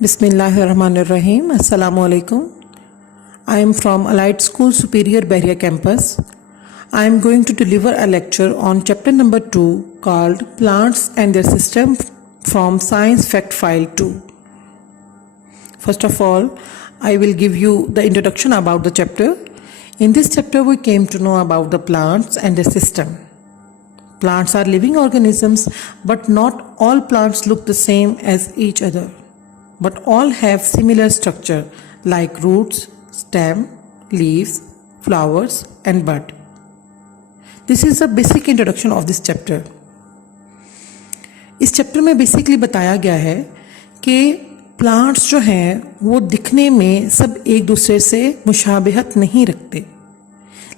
Bismillahirrahmanirrahim. Assalamu alaikum. I am from Allied School Superior Bahria campus. I am going to deliver a lecture on chapter number 2 called Plants and Their System from Science Fact File 2. First of all, I will give you the introduction about the chapter. In this chapter, we came to know about the plants and their system. Plants are living organisms, but not all plants look the same as each other. But all have similar structure like roots, stem, leaves, flowers and bud. This is a basic introduction of this chapter. इस chapter में basically बताया गया है कि plants जो हैं वो दिखने में सब एक दूसरे से मुशाबिहत नहीं रखते,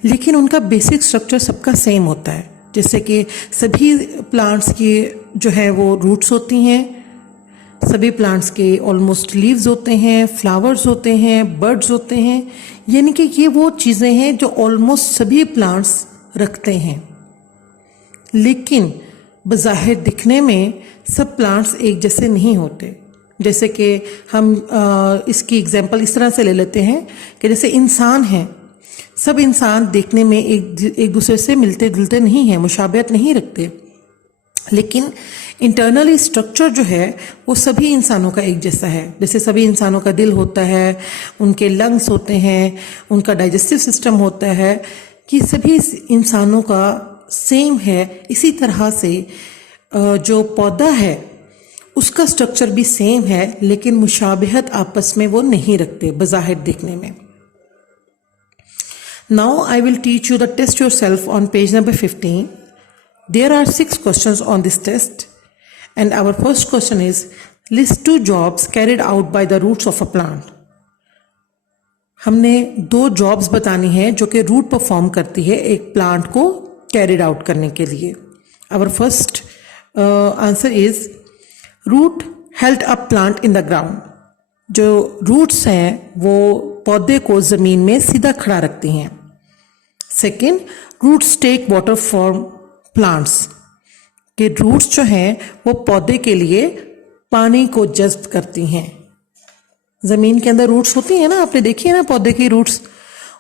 लेकिन उनका बेसिक स्ट्रक्चर सबका सेम होता है। जैसे कि सभी प्लांट्स की जो है वो रूट्स होती हैं, सभी प्लांट्स के ऑलमोस्ट लीव्स होते हैं, फ्लावर्स होते हैं, बर्ड्स होते हैं, यानी कि ये वो चीज़ें हैं जो ऑलमोस्ट सभी प्लांट्स रखते हैं। लेकिन बज़ाहिर दिखने में सब प्लांट्स एक जैसे नहीं होते। जैसे कि हम इसकी एग्जांपल इस तरह से ले लेते हैं कि जैसे इंसान हैं, सब इंसान देखने में एक दूसरे से मिलते जुलते नहीं हैं, मुशाबिहत नहीं रखते, लेकिन इंटरनली स्ट्रक्चर जो है वो सभी इंसानों का एक जैसा है। जैसे सभी इंसानों का दिल होता है, उनके लंग्स होते हैं, उनका डाइजेस्टिव सिस्टम होता है, कि सभी इंसानों का सेम है। इसी तरह से जो पौधा है उसका स्ट्रक्चर भी सेम है, लेकिन मुशाबिहत आपस में वो नहीं रखते बज़ाहिर दिखने में। Now I will teach you the test yourself on page number 15. There are 6 questions on this test, and our first question is, list 2 jobs carried out by the roots of a plant. हमने 2 jobs बतानी है जो कि root perform करती है एक plant को carried out करने के लिए। Our first answer is root held a plant in the ground. जो रूट्स हैं वो पौधे को जमीन में सीधा खड़ा रखती हैं। Second, roots take water from plants, के रूट्स जो हैं वो पौधे के लिए पानी को जज्ब करती हैं। ज़मीन के अंदर रूट्स होती हैं ना, आपने देखी है ना पौधे की रूट्स,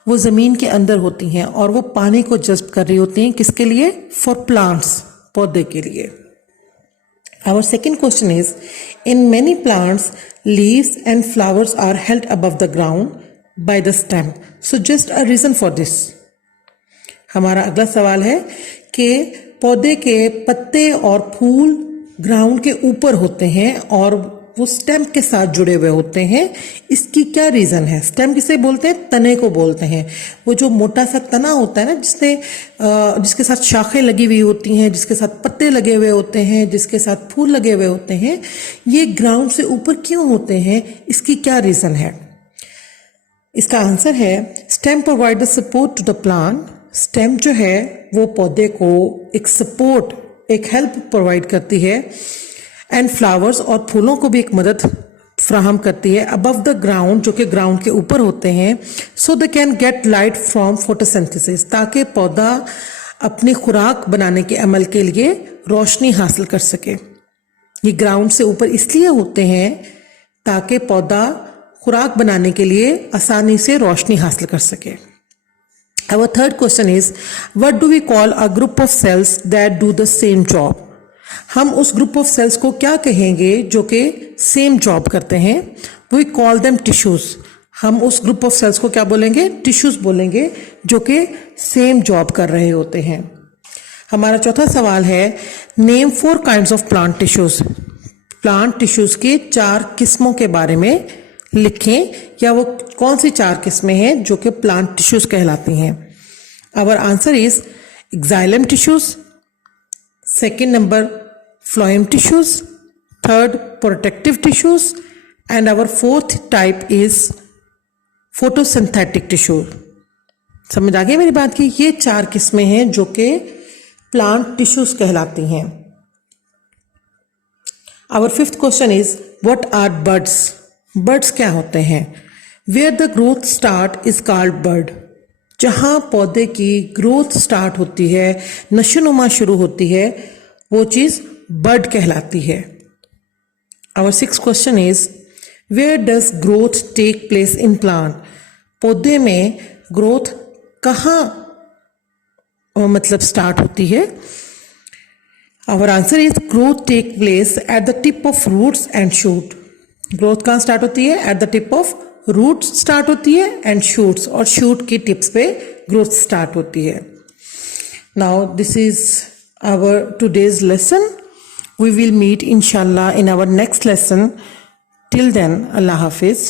वो ज़मीन के अंदर होती हैं और वो पानी को जज्ब कर रही होती हैं। किसके लिए? फॉर प्लांट्स, पौधे के लिए। Our second question is, in many plants leaves and flowers are held above the ground by the stem, suggest a reason for this. हमारा अगला सवाल है कि पौधे के पत्ते और फूल ग्राउंड के ऊपर होते हैं और वो स्टेम के साथ जुड़े हुए होते हैं, इसकी क्या रीज़न है? स्टेम किसे बोलते हैं? तने को बोलते हैं। वो जो मोटा सा तना होता है ना, जिसके साथ शाखें लगी हुई होती हैं, जिसके साथ पत्ते लगे हुए होते हैं, जिसके साथ फूल लगे हुए होते हैं, ये ग्राउंड से ऊपर क्यों होते हैं? इसकी क्या रीज़न है? इसका आंसर है, stem provide the support to the plant. Stem जो है वो पौधे को एक सपोर्ट, एक हेल्प प्रोवाइड करती है, एंड फ्लावर्स और फूलों को भी एक मदद फ्राहम करती है अबव द ग्राउंड, जो कि ग्राउंड के ऊपर होते हैं, so they can get light from photosynthesis, ताकि पौधा अपनी खुराक बनाने के अमल के लिए रोशनी हासिल कर सके। ये ग्राउंड से ऊपर इसलिए होते हैं ताकि पौधा खुराक बनाने के लिए आसानी से रोशनी हासिल कर सके। Our third question is, what do we call a group of cells that do the same job? हम उस ग्रुप ऑफ सेल्स को क्या कहेंगे जो कि सेम जॉब करते हैं? We call them tissues. हम उस ग्रुप ऑफ सेल्स को क्या बोलेंगे? टिश्यूज बोलेंगे, जो कि सेम जॉब कर रहे होते हैं। हमारा चौथा सवाल है, name 4 kinds of plant tissues. Plant tissues के 4 किस्मों के बारे में लिखें, या वो कौन सी 4 किस्में हैं जो कि प्लांट टिश्यूज कहलाती हैं। Our answer is xylem tissues, second number phloem tissues, third protective tissues, and our fourth type is photosynthetic tissue. समझ आ गई मेरी बात की? ये 4 किस्में हैं जो कि प्लांट टिश्यूज कहलाती हैं। Our fifth question is, what are birds? Birds क्या होते हैं? Where the growth start is called bird. जहाँ पौधे की ग्रोथ स्टार्ट होती है, नशोनुमा शुरू होती है, वो चीज़ बर्ड कहलाती है। Our sixth question is, where does growth take place in plant? पौधे में ग्रोथ कहाँ मतलब स्टार्ट होती है? Our answer is growth take place at the tip of roots and shoot. Growth कहाँ स्टार्ट होती है? At the tip of roots start होती है एंड शूट्स, और शूट की टिप्स पे ग्रोथ स्टार्ट होती है. Now this is our today's lesson. We will meet inshallah in our next lesson. Till then, Allah Hafiz.